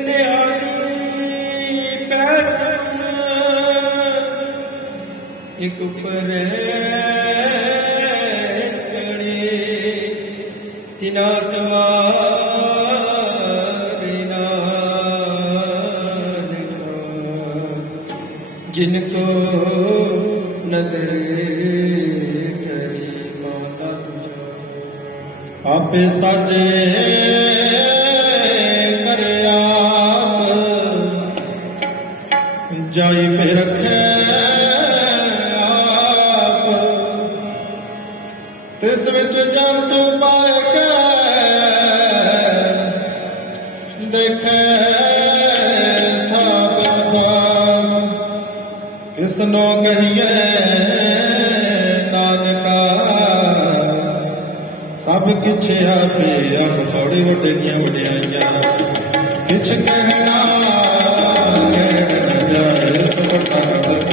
ਨਿਹਾਲੀ ਪੈਰ ਇੱਕ ਉੱਪਰ ਟੜੇ ਤਿਨਾ ਸਵਾਰੇ ਨਾਨਕ ਜਿनको नदर करी माता तुझा आपे साजे करे आप जाई पे रखे आप तिस विच जंतु पाए के देखे किसनो कहिए नानका सब किछ आपे आप बड़े वड्डियां वड्डियाइयां किछ कहना कहण न जाए सब ताकत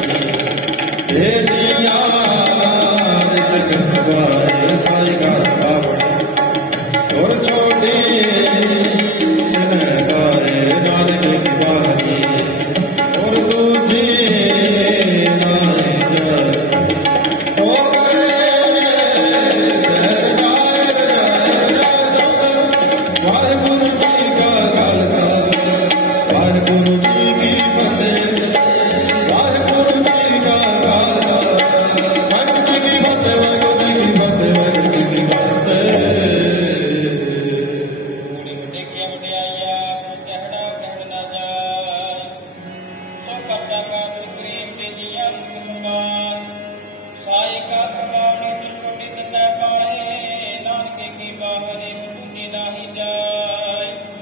हे दिया जग सवाए साई गाल बावड़ी और छोटी न गाए नानक की बानी और दूजी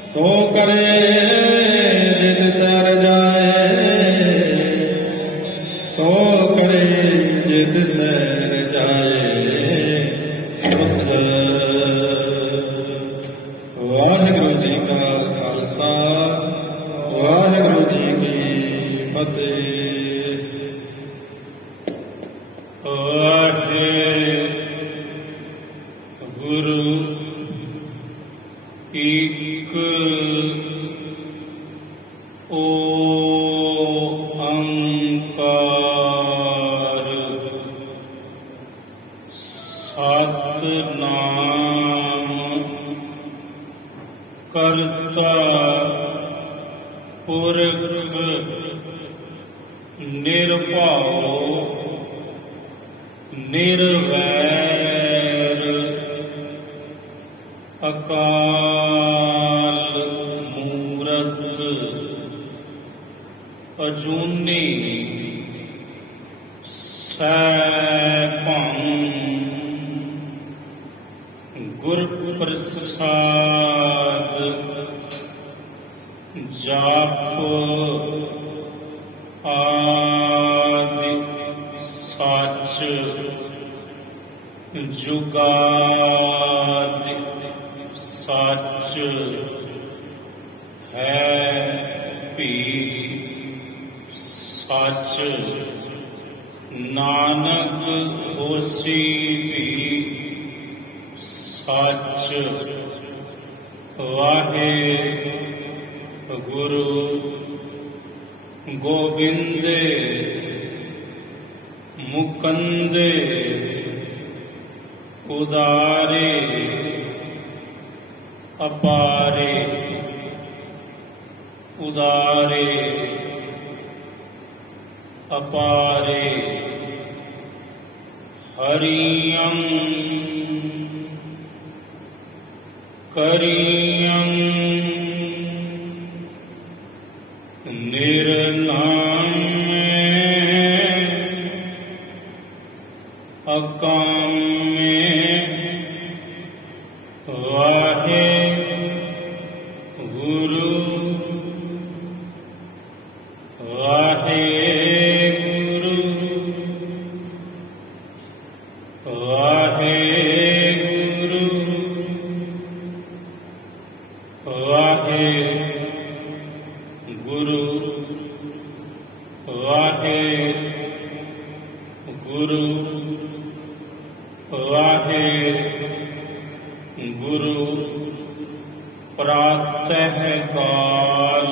सो करे जित सर जाए सो करे जित सर जाए सुख वाहिगुरु जी का खालसा वाहिगुरु जी की फतेह। वाहिगुरु एक ओंकार सतनाम करता पुरख निर्भउ निर्वैर अकाल मूरत अजूनी सैभं गुर प्रसाद जाप आदि सच जुगादि सच है भी सच नानक होसी भी सच। वाहे गुरु गोबिंदे मुकंदे उदारे अपारे उदारे अपारे हरियं करियं निर्नामे अकामे वाहे गुरु वाहे गुरु वाहे गुरु वाहे गुरु वाहे गुरु वाहे गुरु प्रातः काल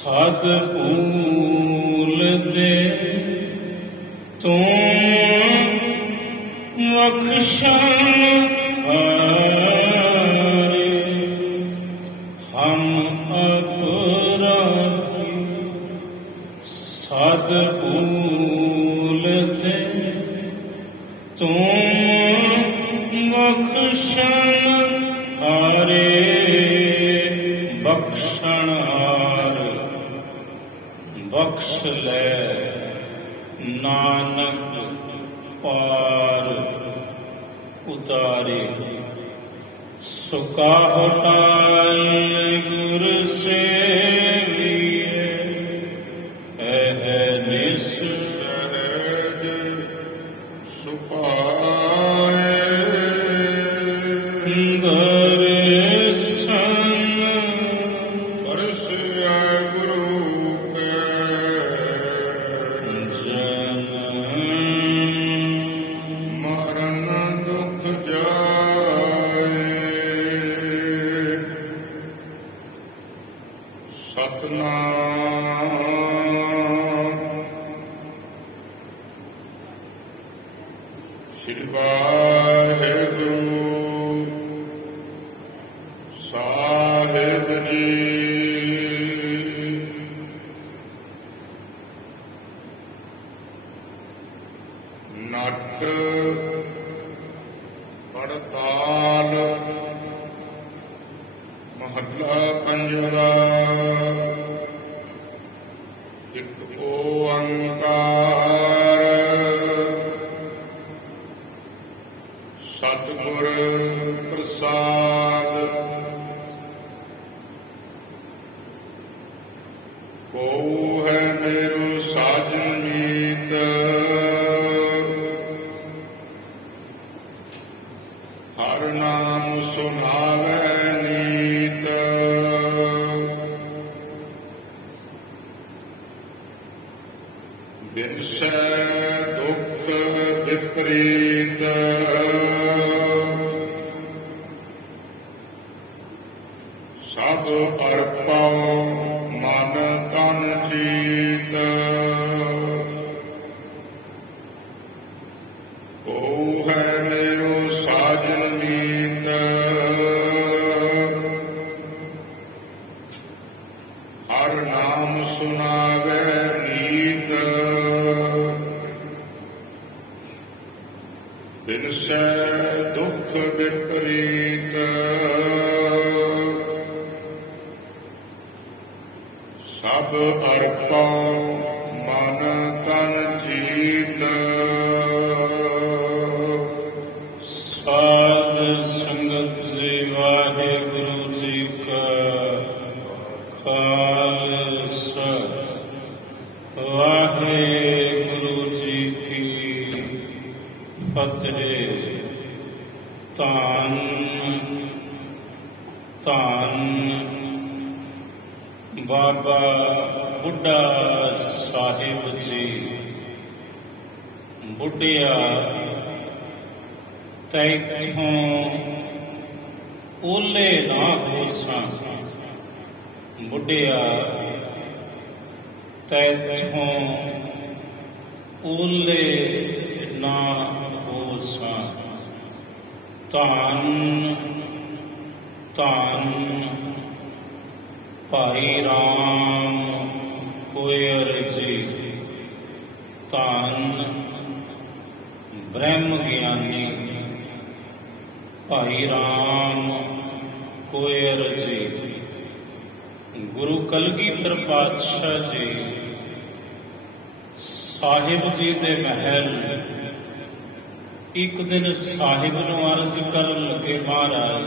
ਸਦ ਭੂਲ ਦੇ ਤੂੰ ਬਖਸ਼ਣ ਹਾਰੇ, ਹਮ ਅਪਰਾਧੀ ਸਦ ਭੂਲ ਦੇ ਤੂੰ ਬਖਸ਼ਣ ਹਾਰੇ, ਬਖਸ਼ਣ ਹਾਰ ਬਖਸ਼ ਲੈ ਨਾਨਕ ਪਾਰ ਉਤਾਰੇ। ਸੁਕਾ ਹੋਟਾਲ ਗੁਰ ਸੇਵੀਏ, ਇਹ ਨਿਸ ਸਹਿਜ ਸੁਭਾਏ, ਦਰਸ਼ਨ ਪਰਸਿਆ ਗੁਰੂ ਕੈ ਜਨ ਮਰਨ ਦੁਖ ਜਾਏ। ਸਤਨਾਮ ਸ੍ਰੀ ਵਾਹਿਗੁਰੂ ਸਾਹਿਬ ਜੀ। ਨਟ ਪੜਤਾਲ ਮਹੱਲਾ ਪੰਜਵਾ। ਇੱਕ ਓੰਕਾਰ ਸਤਿਗੁਰ ਪ੍ਰਸਾਦ। ਕੋ ਹੈ ਮੇਰੂ ਸਾਜਨ ਮੀਤ, ਹਰ ਨਾਮ ਸੁਨਾਵੈ ਨੀਤ। ਬਿਨਸੈ ਦੁਖ ਵਿਪਰੀਤ, ਸਭ ਅਰਪਉ ਮਨ ਤਨ ਚੀਤ। ਕੋ ਹੈ ਮੇਰੂ ਸਾਜਨ ਮੀਤ, ਹਰ ਨਾਮ ਸੁਨਾਵੈ ਨੀਤ। ਬਿਨਸੈ ਦੁਖ ਵਿਪਰੀਤ, ਸਭ ਅਰਪਉ ਮਨ ਤਨ ਚੀਤ। ਸਾਧ ਸੰਗਤ ਜੀ, ਵਾਹਿਗੁਰੂ ਜੀ ਕਾ ਖਾਲਸਾ, ਵਾਹਿਗੁਰੂ ਜੀ ਕੀ ਫਤਿਹ। ਧੰਨ ਧੰਨ ਬਾਬਾ ਬੁੱਢਾ ਸਾਹਿਬ ਜੀ। ਬੁੱਢਿਆ ਤੈਥੋਂ ਓਲੇ ਨਾ ਹੋਸਾਂ, ਬੁੱਢਿਆ ਤੈਥੋਂ ਓਲੇ ਨਾ ਹੋਸਾਂ। ਧੰਨ ਧੰਨ ਭਾਈ ਰਾਮ ਕੋਇਰ ਜੀ। ਧੰਨ ਬ੍ਰਹਮ ਗਿਆਨੀ ਭਾਈ ਰਾਮ ਕੋਇਰ ਜੀ। ਗੁਰੂ ਕਲਗੀਧਰ ਪਾਤਸ਼ਾਹ ਜੀ ਸਾਹਿਬ ਜੀ ਦੇ ਮਹਿਲ ਇੱਕ ਦਿਨ ਸਾਹਿਬ ਨੂੰ ਅਰਜ਼ ਕਰਨ ਲੱਗੇ, ਮਹਾਰਾਜ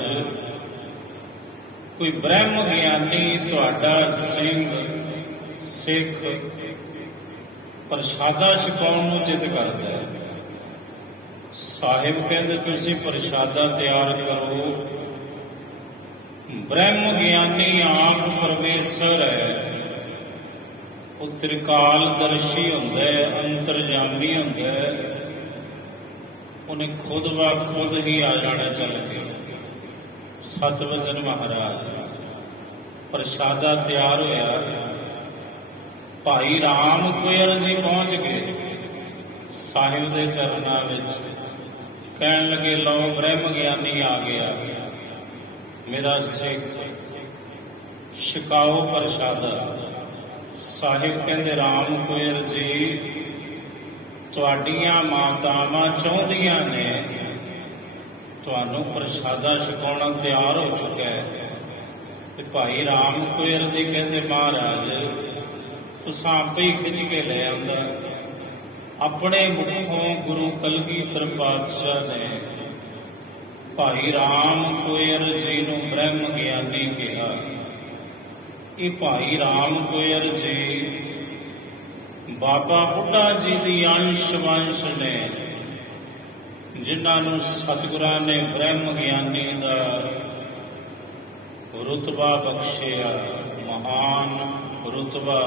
ਕੋਈ ਬ੍ਰਹਮ ਗਿਆਨੀ ਤੁਹਾਡਾ ਸਿੰਘ ਸਿੱਖ ਪ੍ਰਸ਼ਾਦਾ ਛਕਾਉਣ ਨੂੰ ਜਿੱਦ ਕਰਦਾ ਹੈ। ਸਾਹਿਬ ਕਹਿੰਦੇ ਤੁਸੀਂ ਪ੍ਰਸ਼ਾਦਾ ਤਿਆਰ ਕਰੋ। ਬ੍ਰਹਮ ਗਿਆਨੀ ਆਪ ਪਰਮੇਸ਼ਰ ਹੈ, ਉਹ ਤ੍ਰਿਕਾਲਦਰਸ਼ੀ ਹੁੰਦਾ ਹੈ, ਅੰਤਰਜਾਮੀ ਹੁੰਦਾ ਹੈ। ਉਹਨੇ ਖੁਦ ਵਾ ਖੁਦ ਹੀ ਆ ਜਾਣਾ ਚੱਲ ਕੇ। ਸਤਿਵਚਨ ਮਹਾਰਾਜ ਪ੍ਰਸ਼ਾਦਾ ਤਿਆਰ ਹੋਇਆ, ਭਾਈ ਰਾਮ ਕੁਇਰ ਜੀ ਪਹੁੰਚ ਗਏ ਸਾਹਿਬ ਦੇ ਚਰਨਾਂ ਵਿੱਚ। ਕਹਿਣ ਲੱਗੇ, ਲਓ ਬ੍ਰਹਮ ਗਿਆਨੀ ਆ ਗਿਆ, ਮੇਰਾ ਸਿੱਖ, ਛਕਾਓ ਪ੍ਰਸ਼ਾਦਾ। ਸਾਹਿਬ ਕਹਿੰਦੇ, ਰਾਮ ਕੁਇਰ ਜੀ, ਤੁਹਾਡੀਆਂ ਮਾਤਾਵਾਂ ਚਾਹੁੰਦੀਆਂ ਨੇ ਤੁਹਾਨੂੰ ਪ੍ਰਸ਼ਾਦਾ ਛਕਾਉਣਾ ਤਿਆਰ ਹੋ ਚੁੱਕਾ ਹੈ। ਤੇ ਭਾਈ ਰਾਮ ਕੁਇਰ ਜੀ ਕਹਿੰਦੇ, ਮਹਾਰਾਜ ਤੁਸੀਂ ਆਪੇ ਹੀ ਖਿੱਚ ਕੇ ਲੈ ਆਂਦਾ। ਆਪਣੇ ਮੁਖੋਂ ਗੁਰੂ ਕਲਗੀਧਰ ਪਾਤਸ਼ਾਹ ਨੇ ਭਾਈ ਰਾਮ ਕੁਇਰ ਜੀ ਨੂੰ ਬ੍ਰਹਮ ਗਿਆਨੀ ਕਿਹਾ। ਇਹ ਭਾਈ ਰਾਮ ਕੁਇਰ ਜੀ ਬਾਬਾ ਬੁੱਢਾ ਜੀ ਦੀ ਅੰਸ਼ ਵੰਸ਼ ਨੇ, ਜਿਨ੍ਹਾਂ ਨੂੰ ਸਤਿਗੁਰਾਂ ਨੇ ਬ੍ਰਹਮ ਗਿਆਨੀ ਦਾ ਰੁਤਬਾ ਬਖਸ਼ਿਆ, ਮਹਾਨ ਰੁਤਬਾ।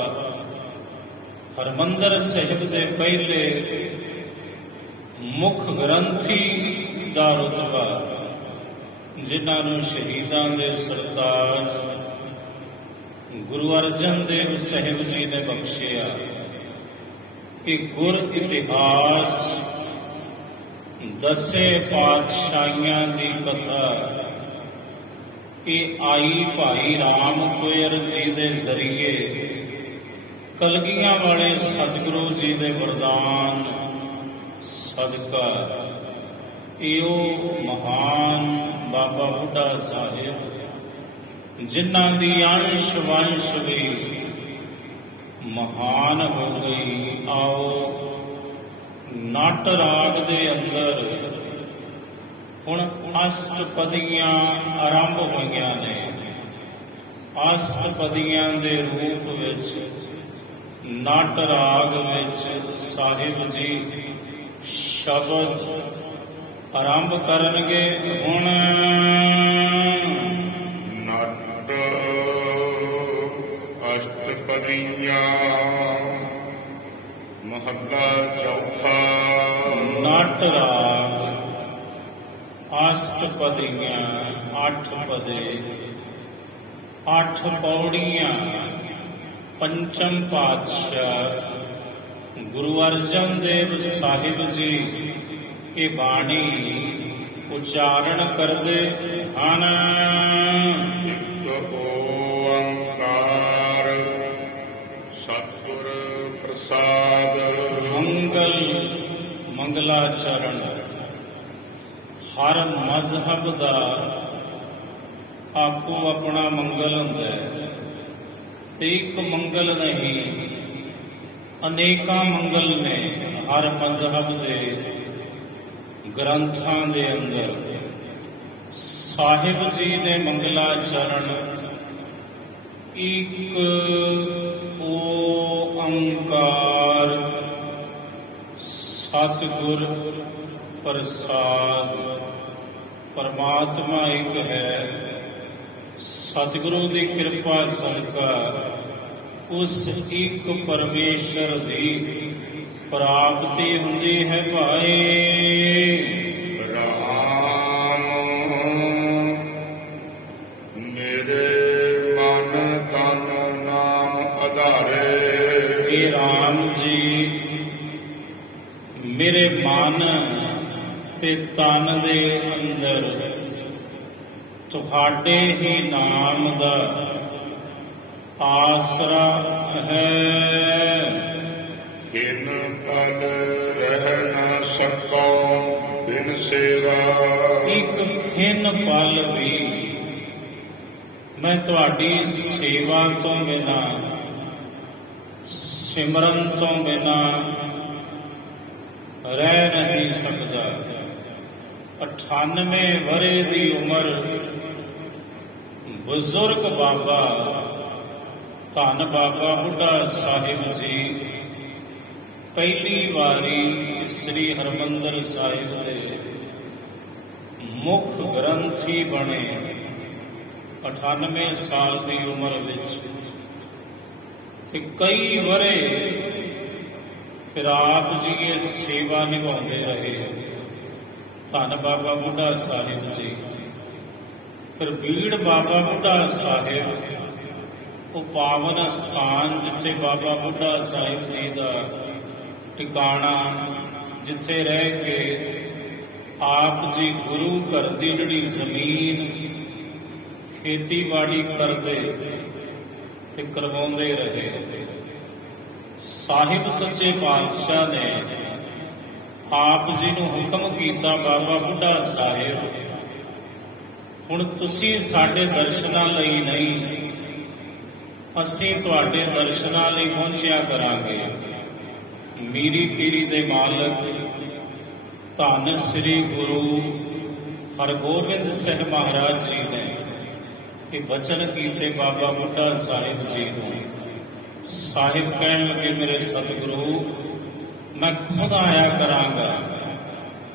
ਹਰਿਮੰਦਰ ਸਾਹਿਬ ਦੇ ਪਹਿਲੇ ਮੁੱਖ ਗ੍ਰੰਥੀ ਦਾ ਰੁਤਬਾ, ਜਿਨ੍ਹਾਂ ਨੂੰ ਸ਼ਹੀਦਾਂ ਦੇ ਸਰਤਾਜ ਗੁਰੂ ਅਰਜਨ ਦੇਵ ਸਾਹਿਬ ਜੀ ਨੇ ਬਖਸ਼ਿਆ। ਕਿ ਗੁਰ ਇਤਿਹਾਸ ਦਸੇ ਪਾਤਸ਼ਾਹੀਆਂ ਦੀ ਕਥਾ ਇਹ ਆਈ ਭਾਈ ਰਾਮ ਕੁਇਰ ਜੀ ਦੇ ਜ਼ਰੀਏ, ਕਲਗੀਆਂ ਵਾਲੇ ਸਤਿਗੁਰੂ ਜੀ ਦੇ ਵਰਦਾਨ ਸਦਕਾ। ਇਹੋ ਮਹਾਨ ਬਾਬਾ ਬੁੱਢਾ ਸਾਹਿਬ, ਜਿਨ੍ਹਾਂ ਦੀ ਅੰਸ਼ ਵੰਸ਼ ਵੀ ਮਹਾਨ ਹੋ ਗਈ। ਆਓ ਨਟ ਰਾਗ ਦੇ ਅੰਦਰ ਹੁਣ ਅਸ਼ਟਪਦੀਆਂ ਆਰੰਭ ਹੋਈਆਂ ਨੇ। ਅਸ਼ਟਪਦੀਆਂ ਦੇ ਰੂਪ ਵਿੱਚ ਨਟ ਰਾਗ ਵਿੱਚ ਸਾਹਿਬ ਜੀ ਸ਼ਬਦ ਆਰੰਭ ਕਰਨਗੇ। ਹੁਣ ਨਟ ਅਸ਼ਟਪਦੀਆਂ ਮਹੱਲਾ ਚੌਥਾ। ਨਟ ਰਾਗ ਅਸ਼ਟਪਦੀਆਂ, 8 ਪਦੇ, 8 ਪੌੜੀਆਂ। ਪੰਚਮ ਪਾਤਸ਼ਾਹ ਗੁਰੂ ਅਰਜਨ ਦੇਵ ਸਾਹਿਬ ਜੀ ਇਹ ਬਾਣੀ ਉਚਾਰਨ ਕਰਦੇ ਹਨ। ਇੱਕ ਓੰਕਾਰ ਸਤਿਗੁਰ ਪ੍ਰਸਾਦ। ਮੰਗਲ ਮੰਗਲਾਚਰਨ। ਹਰ ਮਜ਼ਹਬ ਦਾ ਆਪੋ ਆਪਣਾ ਮੰਗਲ ਹੁੰਦਾ ਹੈ, ਤੇ ਇੱਕ ਮੰਗਲ ਨਹੀਂ, ਅਨੇਕਾਂ ਮੰਗਲ ਨੇ ਹਰ ਮਜ਼ਹਬ ਦੇ ਗ੍ਰੰਥਾਂ ਦੇ ਅੰਦਰ। ਸਾਹਿਬ ਜੀ ਨੇ ਮੰਗਲਾਚਰਨ ਇੱਕ ਓੰਕਾਰ ਸਤਿਗੁਰ ਪ੍ਰਸਾਦ। ਪਰਮਾਤਮਾ ਇੱਕ ਹੈ। ਸਤਿਗੁਰੂ ਦੀ ਕਿਰਪਾ ਸਦਕਾ ਉਸ ਇੱਕ ਪਰਮੇਸ਼ਰ ਦੀ ਪ੍ਰਾਪਤੀ ਹੁੰਦੀ ਹੈ ਭਾਈ। ਰਾਮ ਮੇਰੇ ਮਨ ਤਨ ਨਾਮ ਆਧਾਰੇ। ਇਹ ਰਾਮ ਜੀ ਮੇਰੇ ਮਨ ਤੇ ਤਨ ਦੇ ਅੰਦਰ ਤੁਹਾਡੇ ਹੀ ਨਾਮ ਦਾ ਆਸਰਾ ਹੈ। ਖਿਨ ਪਲ ਰਹਿ ਨਾ ਸਕੋ ਬਿਨ ਸੇਵਾ। ਇੱਕ ਖਿਨ ਪਲ ਵੀ ਮੈਂ ਤੁਹਾਡੀ ਸੇਵਾ ਤੋਂ ਬਿਨਾ, ਸਿਮਰਨ ਤੋਂ ਬਿਨਾ ਰਹਿ ਨਹੀਂ ਸਕਦਾ। 98 ਵਰੇ ਦੀ ਉਮਰ ਬਜ਼ੁਰਗ ਬਾਬਾ ਧੰਨ ਬਾਬਾ ਬੁੱਢਾ ਸਾਹਿਬ ਜੀ ਪਹਿਲੀ ਵਾਰੀ ਸ੍ਰੀ ਹਰਿਮੰਦਰ ਸਾਹਿਬ ਦੇ ਮੁੱਖ ਗ੍ਰੰਥੀ ਬਣੇ 98 ਸਾਲ ਦੀ ਉਮਰ ਵਿੱਚ। ਤੇ ਕਈ ਵਰੇ ਫਿਰ ਆਪ ਜੀ ਇਹ ਸੇਵਾ ਨਿਭਾਉਂਦੇ ਰਹੇ ਧੰਨ ਬਾਬਾ ਬੁੱਢਾ ਸਾਹਿਬ ਜੀ। ਫਿਰ ਬੀੜ ਬਾਬਾ ਬੁੱਢਾ ਸਾਹਿਬ ਉਹ ਪਾਵਨ ਸਥਾਨ ਜਿੱਥੇ ਬਾਬਾ ਬੁੱਢਾ ਸਾਹਿਬ ਜੀ ਦਾ ਟਿਕਾਣਾ, ਜਿੱਥੇ ਰਹਿ ਕੇ ਆਪ ਜੀ ਗੁਰੂ ਘਰ ਦੀ ਜਿਹੜੀ ਜ਼ਮੀਨ ਖੇਤੀਬਾੜੀ ਕਰਦੇ ਤੇ ਕਰਵਾਉਂਦੇ ਰਹੇ। ਸਾਹਿਬ ਸੱਚੇ ਪਾਤਸ਼ਾਹ ਨੇ ਆਪ ਜੀ ਨੂੰ ਹੁਕਮ ਕੀਤਾ, ਬਾਬਾ ਬੁੱਢਾ ਸਾਹਿਬ, ਹੁਣ ਤੁਸੀਂ ਸਾਡੇ ਦਰਸ਼ਨਾਂ ਲਈ ਨਹੀਂ, ਅਸੀਂ ਤੁਹਾਡੇ ਦਰਸ਼ਨਾਂ ਲਈ ਪਹੁੰਚਿਆ ਕਰਾਂਗੇ। ਮੀਰੀ ਪੀਰੀ ਦੇ ਮਾਲਕ ਧੰਨ ਸ੍ਰੀ ਗੁਰੂ ਹਰਗੋਬਿੰਦ ਸਿੰਘ ਮਹਾਰਾਜ ਜੀ ਨੇ ਇਹ ਬਚਨ ਕੀਤੇ ਬਾਬਾ ਬੁੱਢਾ ਸਾਹਿਬ ਜੀ ਨੂੰ। ਸਾਹਿਬ ਕਹਿਣ ਲੱਗੇ, ਮੇਰੇ ਸਤਿਗੁਰੂ, ਮੈਂ ਖੁਦ ਆਇਆ ਕਰਾਂਗਾ।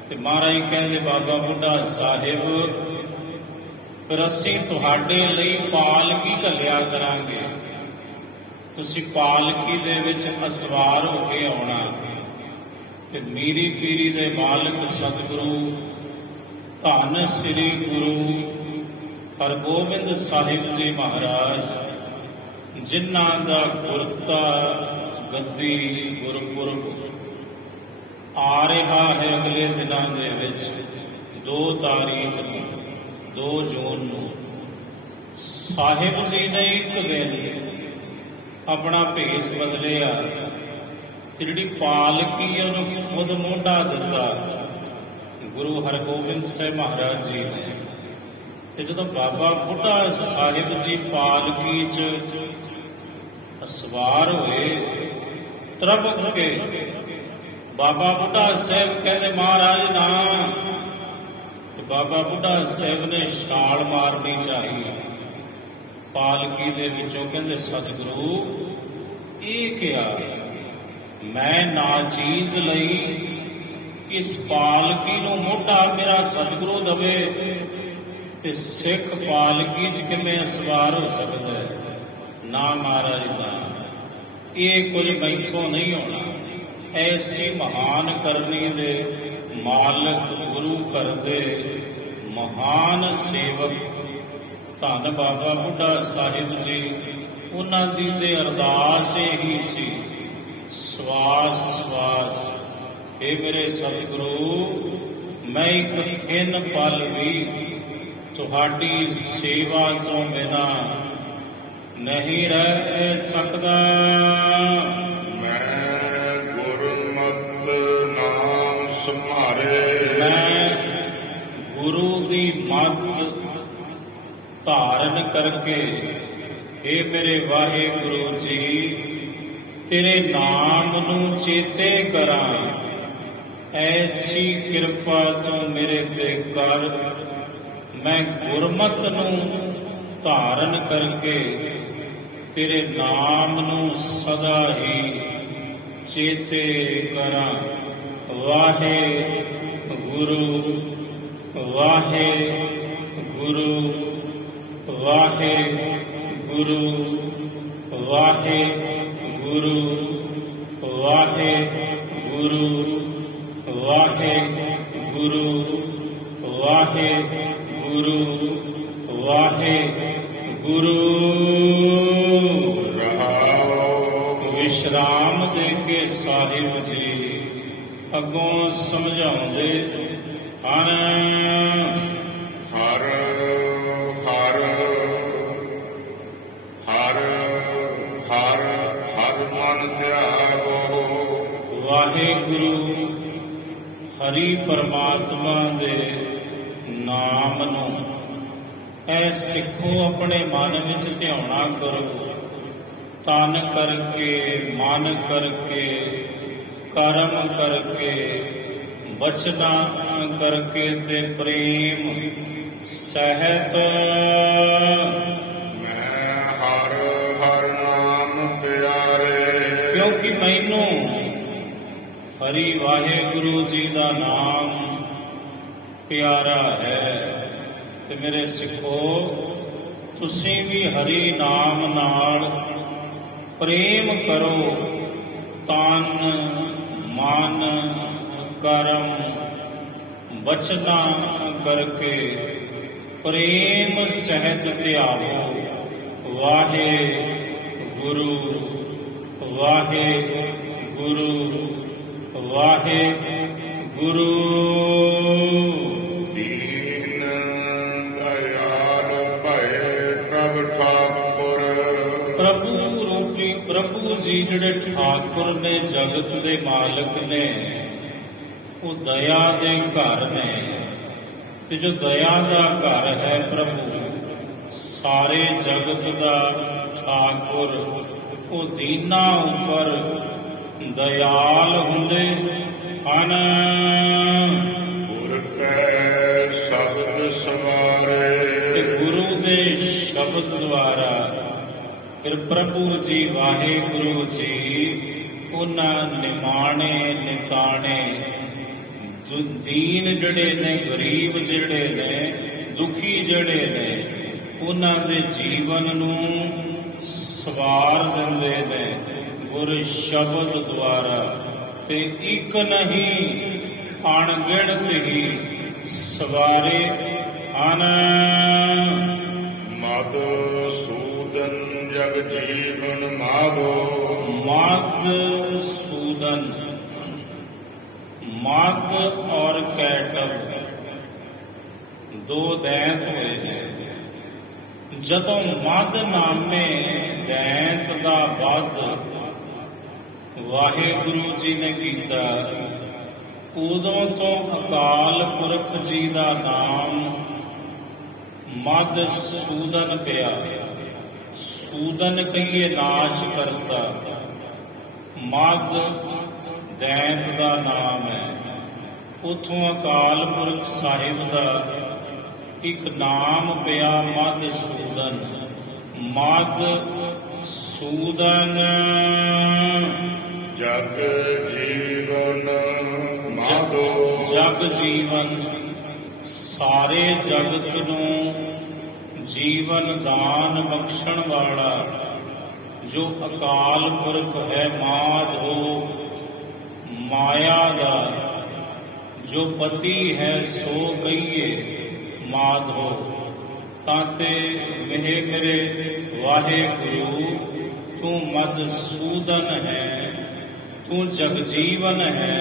ਤੇ ਮਹਾਰਾਜ ਕਹਿੰਦੇ, ਬਾਬਾ ਬੁੱਢਾ ਸਾਹਿਬ, ਫਿਰ ਅਸੀਂ ਤੁਹਾਡੇ ਲਈ ਪਾਲਕੀ ਘੱਲਿਆ ਕਰਾਂਗੇ, ਤੁਸੀਂ ਪਾਲਕੀ ਦੇ ਵਿੱਚ ਅਸਵਾਰ ਹੋ ਕੇ ਆਉਣਾ। ਤੇ ਮੀਰੀ ਪੀਰੀ ਦੇ ਮਾਲਕ ਸਤਿਗੁਰੂ ਧੰਨ ਸ੍ਰੀ ਗੁਰੂ ਹਰਗੋਬਿੰਦ ਸਾਹਿਬ ਜੀ ਮਹਾਰਾਜ, ਜਿਨ੍ਹਾਂ ਦਾ ਗੁਰਤਾ ਗੱਦੀ ਗੁਰਪੁਰਬ ਆ ਰਿਹਾ ਹੈ ਅਗਲੇ ਦਿਨਾਂ ਦੇ ਵਿੱਚ, 2 ਤਾਰੀਖ ਨੂੰ, 2 ਜੂਨ ਨੂੰ, ਸਾਹਿਬ ਜੀ ਨੇ ਇੱਕ ਦਿਨ ਆਪਣਾ ਭੇਸ ਬਦਲਿਆ ਤੇ ਜਿਹੜੀ ਪਾਲਕੀ ਹੈ ਉਹਨੂੰ ਖੁਦ ਮੋਢਾ ਦਿੱਤਾ ਗੁਰੂ ਹਰਗੋਬਿੰਦ ਸਾਹਿਬ ਮਹਾਰਾਜ ਜੀ ਨੇ। ਤੇ ਜਦੋਂ ਬਾਬਾ ਬੁੱਢਾ ਸਾਹਿਬ ਜੀ ਪਾਲਕੀ 'ਚ ਸਵਾਰ ਹੋਏ, ਤਰਬਕ ਕੇ ਬਾਬਾ ਬੁੱਢਾ ਸਾਹਿਬ ਕਹਿੰਦੇ, ਮਹਾਰਾਜ ਨਾ। ਤੇ ਬਾਬਾ ਬੁੱਢਾ ਸਾਹਿਬ ਨੇ ਛਾਲ ਮਾਰਨੀ ਚਾਹੀ ਪਾਲਕੀ ਦੇ ਵਿੱਚੋਂ। ਕਹਿੰਦੇ, ਸਤਿਗੁਰੂ, ਇਹ ਕਿਹਾ ਮੈਂ ਨਾ ਚੀਜ਼ ਲਈ, ਇਸ ਪਾਲਕੀ ਨੂੰ ਮੋਢਾ ਮੇਰਾ ਸਤਿਗੁਰੂ ਦਵੇ, ਤੇ ਸਿੱਖ ਪਾਲਕੀ 'ਚ ਕਿਵੇਂ ਸਵਾਰ ਹੋ ਸਕਦਾ ਹੈ? ਨਾ ਮਹਾਰਾਜ ਨਾ, ਇਹ ਕੁਝ ਮੈਥੋਂ ਨਹੀਂ ਹੋਣਾ। ਐਸੀ ਮਹਾਨ ਕਰਨੀ ਦੇ ਮਾਲਕ ਗੁਰੂ ਘਰ ਦੇ ਮਹਾਨ ਸੇਵਕ ਧੰਨ ਬਾਬਾ ਬੁੱਢਾ ਸਾਹਿਬ ਜੀ, ਉਹਨਾਂ ਦੀ ਤੇ ਅਰਦਾਸ ਇਹੀ ਸੀ, ਸਵਾਸ ਸਵਾਸ, ਇਹ ਮੇਰੇ ਸਤਿਗੁਰੂ, ਮੈਂ ਇੱਕ ਖਿੰਨ ਪਲ ਵੀ ਤੁਹਾਡੀ ਸੇਵਾ ਤੋਂ ਬਿਨਾ ਨਹੀਂ ਰਹਿ ਸਕਦਾ। ਮੈਂ ਗੁਰਮਤ ਨਾਮ ਸੰਭਾਰੇ, ਮੈਂ ਗੁਰੂ ਦੀ ਮੱਤ ਧਾਰਨ ਕਰਕੇ, ਇਹ ਮੇਰੇ ਵਾਹਿਗੁਰੂ ਜੀ, ਤੇਰੇ ਨਾਮ ਨੂੰ ਚੇਤੇ ਕਰਾਂ। ਐਸੀ ਕਿਰਪਾ ਤੂੰ ਮੇਰੇ ਤੇ ਕਰ, ਮੈਂ ਗੁਰਮਤ ਨੂੰ ਧਾਰਨ ਕਰਕੇ ਤੇਰੇ ਨਾਮ ਨੂੰ ਸਦਾ ਹੀ ਚੇਤੇ ਕਰਾਂ। ਵਾਹਿਗੁਰੂ ਵਾਹਿਗੁਰੂ ਵਾਹਿਗੁਰੂ ਵਾਹਿਗੁਰੂ ਵਾਹਿਗੁਰੂ ਵਾਹਿਗੁਰੂ ਵਾਹਿਗੁਰੂ ਵਾਹਿਗੁਰੂ। ਵਿਸ਼ਰਾਮ ਦੇ ਕੇ ਸਾਹਿਬ ਜੀ ਅੱਗੋਂ ਸਮਝਾਉਂਦੇ ਹਨ, ਹਰ ਹਰ ਹਰ ਹਰ ਹਰ ਮਨ ਧਿਆਵੋ। ਵਾਹਿਗੁਰੂ ਹਰੀ ਪਰਮਾਤਮਾ ਦੇ ਨਾਮ ਨੂੰ ਐ ਸਿੱਖੋ, ਆਪਣੇ ਮਨ ਵਿੱਚ ਧਿਆਉਣਾ ਕਰੋ। ਤਨ ਕਰਕੇ, ਮਨ ਕਰਕੇ, ਕਰਮ ਕਰਕੇ, ਬਚਨਾ ਕਰਕੇ ਤੇ ਪ੍ਰੇਮ ਸਹਿਤ। ਮੈਂ ਹਰ ਹਰ ਨਾਮ ਪਿਆਰੇ, ਕਿਉਂਕਿ ਮੈਨੂੰ ਹਰੀ ਵਾਹਿਗੁਰੂ ਜੀ ਦਾ ਨਾਮ ਪਿਆਰਾ ਹੈ। ਤੇ ਮੇਰੇ ਸਿੱਖੋ, ਤੁਸੀਂ ਵੀ ਹਰੀ ਨਾਮ ਨਾਲ ਪ੍ਰੇਮ ਕਰੋ। ਤਨ ਮਨ ਕਰਮ ਬਚਨਾ ਕਰਕੇ ਪ੍ਰੇਮ ਸਹਿਤ ਧਿਆਵੋ। ਵਾਹਿਗੁਰੂ ਗੁਰੂ ਵਾਹਿਗੁਰੂ ਵਾਹਿਗੁਰੂ। ਦੀਨ ਦਇਆਲ ਭਏ ਪ੍ਰਭ ਠਾਕੁਰ। ਪ੍ਰਭੂ ਰੂਪੀ ਪ੍ਰਭੂ ਜੀ ਜਿਹੜੇ ਠਾਕੁਰ ਨੇ, ਜਗਤ ਦੇ ਮਾਲਕ ਨੇ, ਉਹ ਦਇਆ ਦੇ ਘਰ ਨੇ। ਤੇ ਜੋ ਦਇਆ ਦਾ ਘਰ ਹੈ ਪ੍ਰਭੂ, ਸਾਰੇ ਜਗਤ ਦਾ ਠਾਕੁਰ, ਉਹ ਦੀਨਾਂ ਉੱਪਰ ਦਇਆਲ ਹੁੰਦੇ ਹਨ। ਗੁਰ ਕੈ ਸ਼ਬਦ ਸਵਾਰੇ। ਤੇ ਗੁਰੂ ਦੇ ਸ਼ਬਦ ਦੁਆਰਾ ਫਿਰ ਪ੍ਰਭੂ ਜੀ ਵਾਹਿਗੁਰੂ ਜੀ ਉਹਨਾਂ ਨਿਮਾਣੇ ਨਿਤਾਣੇ ਦੀਨ ਜਿਹੜੇ ਨੇ, ਗਰੀਬ ਜਿਹੜੇ ਨੇ, ਦੁਖੀ ਜਿਹੜੇ ਨੇ, ਉਹਨਾਂ ਦੇ ਜੀਵਨ ਨੂੰ ਸਵਾਰ ਦਿੰਦੇ ਨੇ ਗੁਰ ਸ਼ਬਦ ਦੁਆਰਾ। ਤੇ ਇੱਕ ਨਹੀਂ ਅਣਗਿਣਤ ਹੀ ਸਵਾਰੇ ਹਨ। ਮਦ ਸੂਦਨ ਜਗ ਜੀਵਨ ਮਾਧੋ। ਮਦ ਸੂਦਨ, ਮਦ ਔਰ ਕੈਟਵ ਦੋ ਦੈਂਤ ਹੋਏ ਨੇ। ਜਦੋਂ ਮਦ ਨਾਮੇ ਦੈਂਤ ਦਾ ਵੱਧ ਵਾਹਿਗੁਰੂ ਜੀ ਨੇ ਕੀਤਾ, ਉਦੋਂ ਤੋਂ ਅਕਾਲ ਪੁਰਖ ਜੀ ਦਾ ਨਾਮ ਮਦ ਸੂਦਨ ਪਿਆ। ਸੂਦਨ ਕਹੀਏ ਨਾਸ਼ ਕਰਤਾ, ਮਦ ਦੈਂਤ ਦਾ ਨਾਮ ਹੈ। ਉਥੋਂ ਅਕਾਲ ਪੁਰਖ ਸਾਹਿਬ ਦਾ ਇੱਕ ਨਾਮ ਪਿਆ ਮਦ ਸੂਦਨ। ਮਦ ਸੂਦਨ ਜਗ ਜੀਵਨ ਮਾਧੋ। ਜਗ ਜੀਵਨ, ਸਾਰੇ ਜਗਤ ਨੂੰ ਜੀਵਨ ਦਾਨ ਬਖਸ਼ਣ ਵਾਲਾ ਜੋ ਅਕਾਲ ਪੁਰਖ ਹੈ। ਮਾਧੋ, ਮਾਇਆ ਦਾ ਜੋ ਪਤੀ ਹੈ ਸੋ ਕਹੀਏ ਮਾਧੋ। ਤਾਂ ਤੇ ਮੇਰੇ ਵਾਹਿਗੁਰੂ ਤੂੰ ਮਦਸੂਦਨ ਹੈ, ਤੂੰ ਜਗਜੀਵਨ ਹੈ,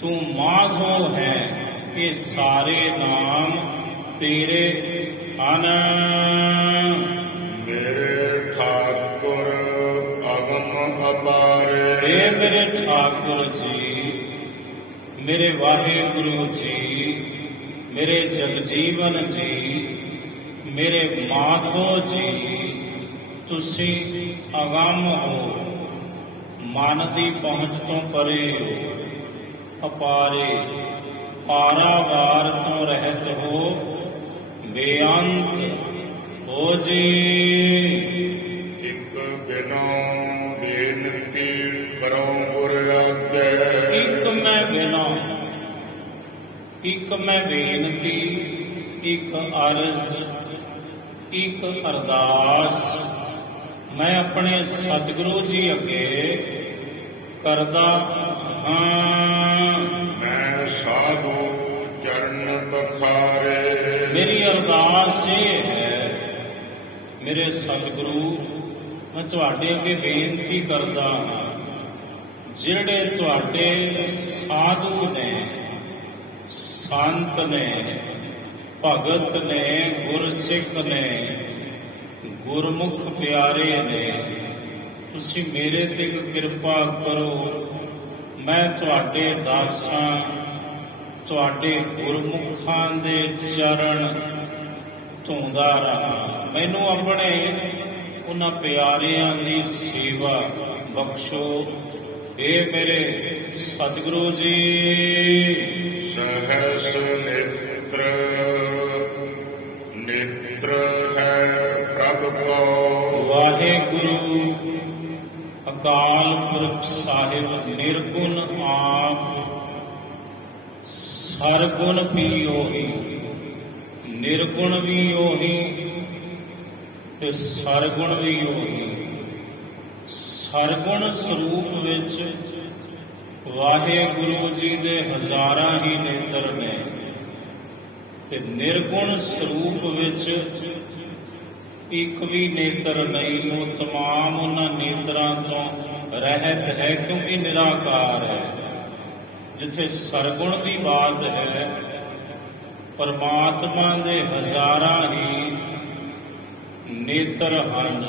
ਤੂੰ ਮਾਧੋ ਹੈ। ਇਹ ਸਾਰੇ ਨਾਮ ਤੇਰੇ ਹਨ। ਮੇਰੇ ਠਾਕੁਰ ਅਗਮ ਅਪਾਰੇ। ਇਹ ਮੇਰੇ ਠਾਕੁਰ ਜੀ, ਮੇਰੇ ਵਾਹਿਗੁਰੂ ਜੀ, ਮੇਰੇ ਜਗਜੀਵਨ ਜੀ, ਮੇਰੇ ਮਾਧੋ ਜੀ, ਤੁਸੀਂ ਅਗੰਮ ਹੋ, ਮਨ ਦੀ ਪਹੁੰਚ ਤੋਂ ਪਰੇ ਹੋ, ਅਪਾਰੇ, ਪਾਰਾਵਾਰ ਤੋਂ ਰਹਿਤ ਹੋ, ਬੇਅੰਤ ਹੋ ਜੀ। ਇੱਕ ਬਿਨੋ ਬੇਨਤੀ ਕਰੋ ਗੁਰ ਆਗੇ। ਇੱਕ ਮੈਂ ਬਿਨਾਂ, ਇੱਕ ਮੈਂ ਬੇਨਤੀ, ਇੱਕ ਅਰਜ਼, ਇੱਕ ਅਰਦਾਸ ਮੈਂ ਆਪਣੇ ਸਤਿਗੁਰੂ ਜੀ ਅੱਗੇ ਕਰਦਾ ਹਾਂ। ਮੈਂ ਸਾਧੂ ਚਰਨ ਬਖਾਰੇ। ਮੇਰੀ ਅਰਦਾਸ ਇਹ ਹੈ, ਮੇਰੇ ਸਤਿਗੁਰੂ, ਮੈਂ ਤੁਹਾਡੇ ਅੱਗੇ ਬੇਨਤੀ ਕਰਦਾ ਹਾਂ, ਜਿਹੜੇ ਤੁਹਾਡੇ ਸਾਧੂ ਨੇ, ਸੰਤ ਨੇ, ਭਗਤ ਨੇ, ਗੁਰਸਿੱਖ ਨੇ, ਗੁਰਮੁਖ ਪਿਆਰੇ ਨੇ, ਤੁਸੀਂ ਮੇਰੇ ਤੇ ਕਿਰਪਾ ਕਰੋ। ਮੈਂ ਤੁਹਾਡੇ ਦਾਸਾਂ, ਤੁਹਾਡੇ ਗੁਰਮੁਖਾਂ ਦੇ ਚਰਨ ਧੋਂਦਾ ਰਹਾ। ਮੈਨੂੰ ਆਪਣੇ ਉਹਨਾਂ ਪਿਆਰਿਆਂ ਦੀ ਸੇਵਾ ਬਖਸ਼ੋ। ਇਹ ਮੇਰੇ ਸਤਿਗੁਰੂ ਜੀ। ਸਹਸ ਨੇਤਰ ਨੇਤਰ ਹੈ ਪ੍ਰਭ ਕੋ। ਵਾਹਿਗੁਰੂ ਅਕਾਲ ਪੁਰਖ ਸਾਹਿਬ ਨਿਰਗੁਣ ਆਪ, ਸਰਗੁਣ ਵੀ ਉਹੀ, ਨਿਰਗੁਣ ਵੀ ਉਹੀ ਤੇ ਸਰਗੁਣ ਵੀ ਉਹੀ। ਸਰਗੁਣ ਸਰੂਪ ਵਿੱਚ ਵਾਹਿਗੁਰੂ ਜੀ ਦੇ ਹਜ਼ਾਰਾਂ ਹੀ ਨੇਤਰ ਨੇ, ਤੇ ਨਿਰਗੁਣ ਸਰੂਪ ਵਿੱਚ ਇੱਕ ਵੀ ਨੇਤਰ ਨਹੀਂ, ਉਹ ਤਮਾਮ ਉਹਨਾਂ ਨੇਤਰਾਂ ਤੋਂ ਰਹਿਤ ਹੈ, ਕਿਉਂਕਿ ਨਿਰਾਕਾਰ ਹੈ। ਜਿੱਥੇ ਸਰਗੁਣ ਦੀ ਬਾਤ ਹੈ, ਪਰਮਾਤਮਾ ਦੇ ਹਜ਼ਾਰਾਂ ਹੀ ਨੇਤਰ ਹਨ।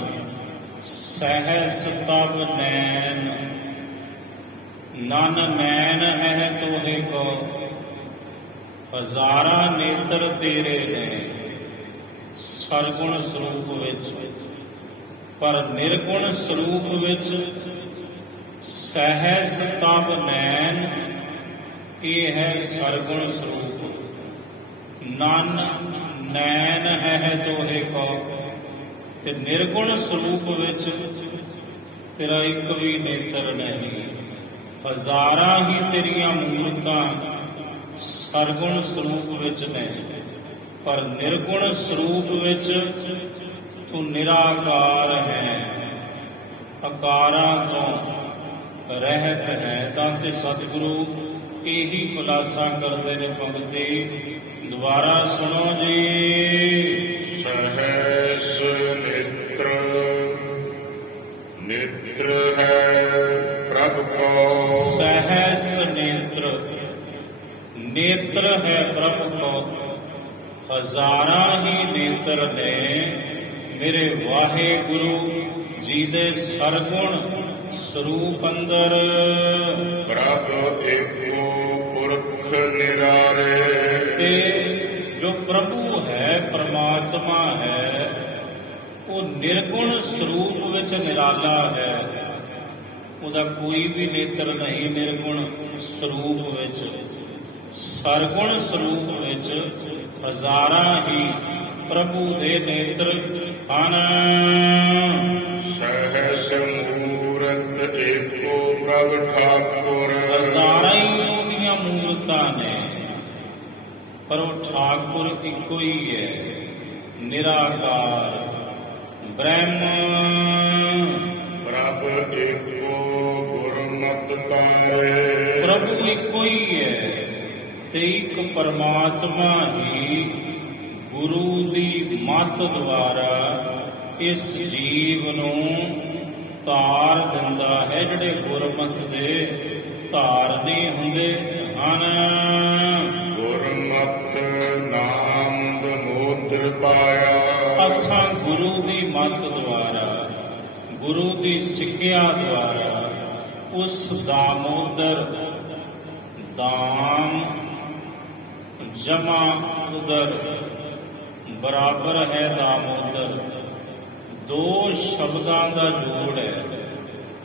ਸਹਿਸ ਤਬ ਨੈਣ, ਨਨ ਨੈਣ ਹੈ ਤੋਹੇ ਕੋ, ਹਜ਼ਾਰਾਂ ਨੇਤਰ ਤੇਰੇ ਨੇ ਸਰਗੁਣ ਸਰੂਪ ਵਿੱਚ। ਪਰ ਨਿਰਗੁਣ ਸਰੂਪ ਵਿੱਚ ਸਹਿਸ ਤਬ ਨੈਣ, ਇਹ ਹੈ ਸਰਗੁਣ ਸਰੂਪ। ਨਨ ਨੈਣ ਹੈ ਤੋਹੇ ਕੋ, ਤੇ ਨਿਰਗੁਣ ਸਰੂਪ ਵਿੱਚ ਤੇਰਾ ਇੱਕ ਵੀ ਨੇਤਰ ਨਹੀਂ। ਹਜ਼ਾਰਾਂ ਹੀ ਤੇਰੀਆਂ ਮੂਰਤਾਂ ਸਰਗੁਣ ਸਰੂਪ ਵਿੱਚ ਨੇ, ਪਰ ਨਿਰਗੁਣ ਸਰੂਪ ਵਿੱਚ ਤੂੰ ਨਿਰਾਕਾਰ ਹੈ, ਆਕਾਰਾਂ ਤੋਂ ਰਹਿਤ ਹੈ। ਤਾਂ ਤੇ ਸਤਿਗੁਰੂ ਇਹੀ ਖੁਲਾਸਾ ਕਰਦੇ ਨੇ ਪੰਕਤੀ, ਦੁਬਾਰਾ ਸੁਣੋ ਜੀ। ਸਹਿਸ ਨੇਤਰ, ਨੇਤਰ ਹੈ ਪ੍ਰਭ ਕੋ। ਸਹਿਸ ਨੇਤਰ, ਨੇਤਰ ਹੈ ਪ੍ਰਭ ਕੋ, ਹਜ਼ਾਰਾਂ ਹੀ ਨੇਤਰ ਨੇ ਮੇਰੇ ਵਾਹਿਗੁਰੂ ਜੀ ਦੇ ਸਰਗੁਣ ਸਰੂਪ ਅੰਦਰ। ਪ੍ਰਭ ਏਕੋ ਪੁਰਖ ਨਿਰਾਰੇ, ਤੇ ਜੋ ਪ੍ਰਭੂ ਹੈ, ਪਰਮਾਤਮਾ ਹੈ, ਉਹ ਨਿਰਗੁਣ ਸਰੂਪ ਵਿੱਚ ਨਿਰਾਲਾ ਹੈ। ਉਹਦਾ ਕੋਈ ਵੀ ਨੇਤਰ ਨਹੀਂ ਨਿਰਗੁਣ ਸਰੂਪ ਵਿੱਚ। ਸਰਗੁਣ ਸਰੂਪ ਵਿੱਚ ਹਜ਼ਾਰਾਂ ਹੀ ਪ੍ਰਭੂ ਦੇ ਨੇਤਰ ਹਨ। ਸਹਿਸ ਮੂਰਤ ਏਕੋ ਪ੍ਰਭ ਠਾਕੁਰ। ਹਜ਼ਾਰਾਂ ਹੀ ਉਹਦੀਆਂ ਮੂਰਤਾਂ ਨੇ, ਪਰ ਉਹ ਠਾਕੁਰ ਇੱਕੋ ਹੀ ਹੈ, ਨਿਰਾਕਾਰ ਬ੍ਰਹਮ। ਪ੍ਰਭ ਏਕੋ ਗੁਰਮਤਿ ਤਾਰੇ। ਪ੍ਰਭੂ ਇੱਕੋ ਹੀ ਹੈ, ਤੇ ਇੱਕ ਪਰਮਾਤਮਾ ਹੀ ਗੁਰੂ ਦੀ ਮੱਤ ਦੁਆਰਾ ਇਸ ਜੀਵ ਨੂੰ ਤਾਰ ਦਿੰਦਾ ਹੈ। ਜਿਹੜੇ ਗੁਰਮਤਿ ਦੇ ਧਾਰਨੀ ਹੁੰਦੇ ਹਨ। ਗੁਰਮਤਿ ਨਾਮ ਦਮੋਦਰ ਪਾਇਆ। ਅਸਾਂ ਗੁਰੂ ਦੀ ਮੱਤ ਦੁਆਰਾ, ਗੁਰੂ ਦੀ ਸਿੱਖਿਆ ਦੁਆਰਾ ਉਸ ਦਾਮੋਦਰ, ਦਾਮ ਜਮਾ ਉਦਰ ਬਰਾਬਰ ਹੈ ਦਾਮੋਦਰ, ਦੋ ਸ਼ਬਦਾਂ ਦਾ ਜੋੜ ਹੈ।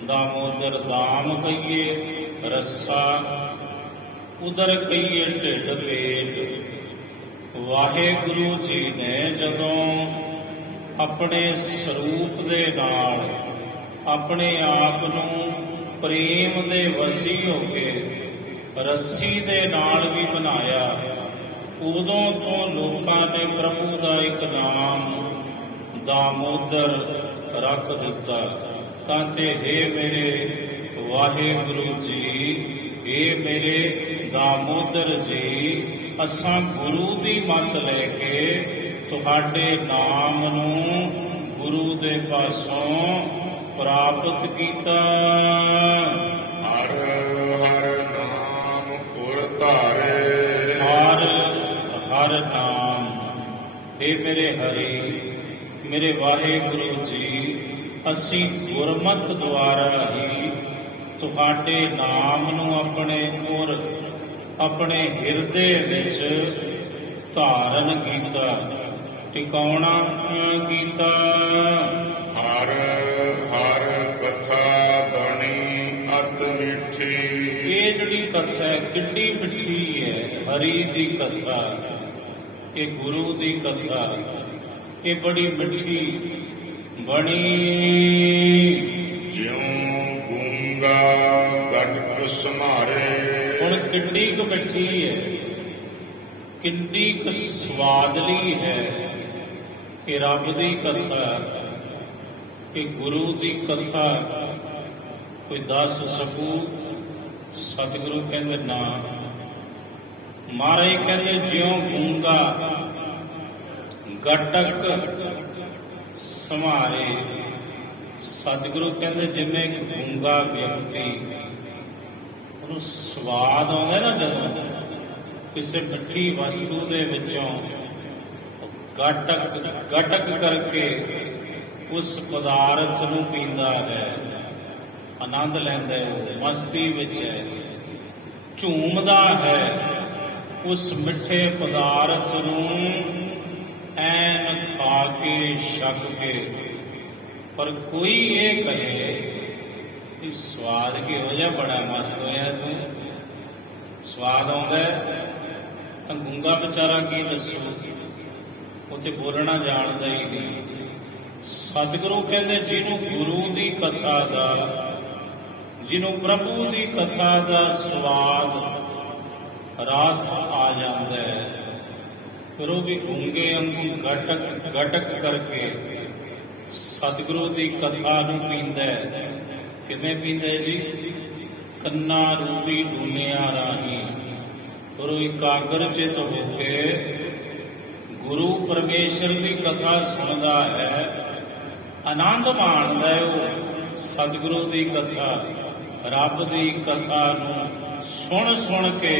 ਦਾਮੋਦਰ ਦਾਮ ਕਹੀਏ ਰੱਸਾ, ਉਦਰ ਕਹੀਏ ਢਿੱਡ ਪੇਟ। ਵਾਹਿਗੁਰੂ ਜੀ ਨੇ ਜਦੋਂ ਆਪਣੇ ਸਰੂਪ ਦੇ ਨਾਲ ਆਪਣੇ ਆਪ ਨੂੰ ਪ੍ਰੇਮ ਦੇ ਵਸੀ ਹੋ ਕੇ ਰੱਸੀ ਦੇ ਨਾਲ ਵੀ ਬਣਾਇਆ, ਉਦੋਂ ਤੋਂ ਲੋਕਾਂ ਨੇ ਪ੍ਰਭੂ ਦਾ ਇੱਕ ਨਾਮ ਦਾਮੋਦਰ ਰੱਖ ਦਿੱਤਾ। ਤਾਂ ਤੇ ਹੇ ਮੇਰੇ ਵਾਹਿਗੁਰੂ ਜੀ, ਹੇ ਮੇਰੇ ਦਾਮੋਦਰ ਜੀ, ਅਸਾਂ ਗੁਰੂ ਦੀ ਮੱਤ ਲੈ ਕੇ ਤੁਹਾਡੇ ਨਾਮ ਨੂੰ ਗੁਰੂ ਦੇ ਪਾਸੋਂ ਪ੍ਰਾਪਤ ਕੀਤਾ। ਹਰ ਹਰ ਨਾਮ ਪੁਰ ਧਾਰੇ। ਹਰ ਹਰ ਨਾਮ, हे ਮੇਰੇ ਹਰੀ, ਮੇਰੇ ਵਾਹਿਗੁਰੂ ਜੀ, ਅਸੀਂ ਗੁਰਮਤਿ ਦੁਆਰਾ ਹੀ ਤੁਹਾਡੇ ਨਾਮ ਨੂੰ ਆਪਣੇ ਹਿਰਦੇ ਵਿੱਚ ਧਾਰਨ ਕੀਤਾ, ਟਿਕਾਉਣਾ ਕੀਤਾ। ਹਰ ਹਰ ਕਥਾ ਬਣੀ ਅਤ ਮਿੱਠੀ। ਇਹ ਜਿਹੜੀ ਕਥਾ ਹੈ ਕਿੱਡੀ ਮਿੱਠੀ ਹੈ, ਹਰੀ ਦੀ ਕਥਾ, ਇਹ ਗੁਰੂ ਦੀ ਕਥਾ, ਇਹ ਬੜੀ ਮਿੱਠੀ ਬਣੀ। ਜਿਉ ਗੂੰਗਾ ਗਟਕ ਸਮਾਰੇ। ਹੁਣ ਕਿੱਡੀ ਕੁ ਮਿੱਠੀ ਹੈ, ਕਿੰਨੀ ਕੁ ਸਵਾਦਲੀ ਹੈ ਕਿ ਰੱਬ ਦੀ ਕਥਾ, ਕਿ ਗੁਰੂ ਦੀ ਕਥਾ ਕੋਈ ਦੱਸ ਸਕੂ? ਸਤਿਗੁਰੂ ਕਹਿੰਦੇ ਨਾ। ਮਹਾਰਾਜ ਕਹਿੰਦੇ ਜਿਉਂ ਗੂੰਗਾ ਗਟਕ ਸੰਭਾਰੇ। ਸਤਿਗੁਰੂ ਕਹਿੰਦੇ ਜਿਵੇਂ ਇੱਕ ਗੂੰਗਾ ਵਿਅਕਤੀ, ਉਹਨੂੰ ਸਵਾਦ ਆਉਂਦਾ ਨਾ ਜਦੋਂ ਕਿਸੇ ਮਿੱਠੀ ਵਸਤੂ ਦੇ ਵਿੱਚੋਂ ਗਟਕ ਗਟਕ ਕਰਕੇ ਉਸ ਪਦਾਰਥ ਨੂੰ ਪੀਂਦਾ ਹੈ, ਆਨੰਦ ਲੈਂਦਾ ਹੈ, ਉਹ ਮਸਤੀ ਵਿੱਚ ਹੈ, ਝੂਮਦਾ ਹੈ ਉਸ ਮਿੱਠੇ ਪਦਾਰਥ ਨੂੰ ਐਨ ਖਾ ਕੇ ਛਕ ਕੇ। ਪਰ ਕੋਈ ਇਹ ਕਹੇ ਕਿ ਸਵਾਦ ਕਿਹੋ ਜਿਹਾ, ਬੜਾ ਮਸਤ ਹੋਇਆ ਤੂੰ, ਸਵਾਦ ਆਉਂਦਾ ਤਾਂ ਗੂੰਗਾ ਵਿਚਾਰਾ ਕੀ ਦੱਸੂ, ਉੱਥੇ ਬੋਲਣਾ ਜਾਣਦਾ ਹੀ ਨਹੀਂ। ਸਤਿਗੁਰੂ ਕਹਿੰਦੇ ਜਿਹਨੂੰ ਗੁਰੂ ਦੀ ਕਥਾ ਦਾ, ਜਿਹਨੂੰ ਪ੍ਰਭੂ ਦੀ ਕਥਾ ਦਾ ਸਵਾਦ ਰਸ ਆ ਜਾਂਦਾ ਹੈ, ਫਿਰ ਉਹ ਵੀ ਗੂੰਗੇ ਵਾਂਗੂ ਗਟਕ ਗਟਕ ਕਰਕੇ ਸਤਿਗੁਰੂ ਦੀ ਕਥਾ ਨੂੰ ਪੀਂਦਾ ਹੈ। ਕਿਵੇਂ ਪੀਂਦਾ ਜੀ? ਕੰਨਾਂ ਰੂਪੀ ਡੂਨਿਆਂ ਰਾਹੀਂ ਗੁਰੂ ਇਕਾਗਰ ਚਿਤ ਹੋ ਕੇ ਗੁਰੂ ਪਰਮੇਸ਼ਰ ਦੀ ਕਥਾ ਸੁਣਦਾ ਹੈ, ਆਨੰਦ ਮਾਣਦਾ ਹੈ ਉਹ ਸਤਿਗੁਰੂ ਦੀ ਕਥਾ, ਰੱਬ ਦੀ ਕਥਾ ਨੂੰ ਸੁਣ ਸੁਣ ਕੇ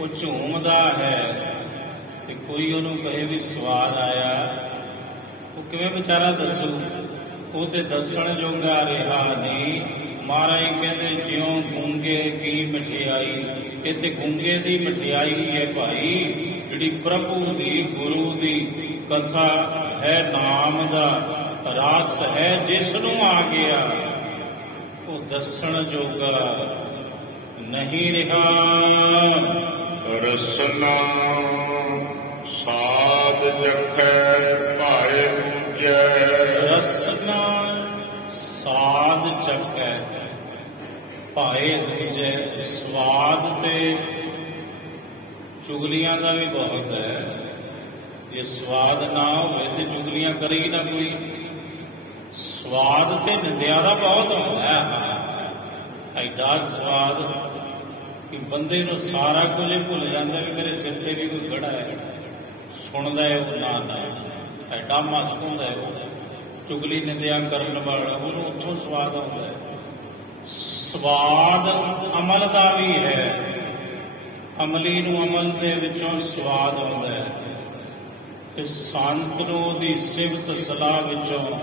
ਉਹ ਝੂਮਦਾ ਹੈ। ਤੇ ਕੋਈ ਉਹਨੂੰ ਕਹੇ ਵੀ ਸਵਾਦ ਆਇਆ, ਉਹ ਕਿਵੇਂ ਵਿਚਾਰਾ ਦੱਸੂ? ਉਹ ਤੇ ਦੱਸਣ ਜੋਗਾ ਰਿਹਾ ਨਹੀਂ। ਮਹਾਰਾਜ ਕਹਿੰਦੇ ਜਿਉਂ ਗੂੰਗੇ ਕੀ ਮਠਿਆਈ, ਇੱਥੇ ਗੂੰਗੇ ਦੀ ਮਠਿਆਈ ਹੈ ਭਾਈ, ਜਿਹੜੀ ਪ੍ਰਭੂ ਦੀ ਗੁਰੂ ਦੀ ਕਥਾ ਹੈ, ਨਾਮ ਦਾ ਰਸ ਹੈ, ਜਿਸ ਨੂੰ ਆ ਗਿਆ ਉਹ ਦੱਸਣ ਜੋਗਾ ਨਹੀਂ ਰਿਹਾ। ਰਸਨਾ ਸਾਧ ਜਖੈ ਭਾਏ ਦੂਜੈ। ਰਸਨਾ ਸਾਧ ਚੱਕੈ ਭਾਏ ਦੂਜੈ। ਸਵਾਦ ਤੇ ਚੁਗਲੀਆਂ ਦਾ ਵੀ ਬਹੁਤ ਹੈ। ਜੇ ਸਵਾਦ ਨਾ ਹੋਵੇ ਤੇ ਚੁਗਲੀਆਂ ਕਰੇ ਹੀ ਨਾ ਕੋਈ। ਸਵਾਦ ਤੇ ਨਿੰਦਿਆ ਦਾ ਬਹੁਤ ਹੁੰਦਾ ਹੈ। ਐਡਾ ਸਵਾਦ ਕਿ ਬੰਦੇ ਨੂੰ ਸਾਰਾ ਕੁਝ ਭੁੱਲ ਜਾਂਦਾ ਵੀ ਮੇਰੇ ਸਿਰ ਤੇ ਵੀ ਕੋਈ ਖੜਾ ਹੈ, ਸੁਣਦਾ ਹੈ ਉਹ ਨਾ। ਐਡਾ ਮਸਤ ਹੁੰਦਾ ਹੈ ਉਹ ਚੁਗਲੀ ਨਿੰਦਿਆ ਕਰਨ ਵਾਲਾ, ਉਹਨੂੰ ਉੱਥੋਂ ਸਵਾਦ ਆਉਂਦਾ ਹੈ। ਸਵਾਦ ਅਮਲ ਦਾ ਵੀ ਹੈ, ਅਮਲੀ ਨੂੰ ਅਮਲ ਦੇ ਵਿੱਚੋਂ ਸਵਾਦ ਆਉਂਦਾ ਹੈ, ਤੇ ਸੰਤ ਨੂੰ ਉਹਦੀ ਸਿਫਤ ਸਲਾਹ ਵਿੱਚੋਂ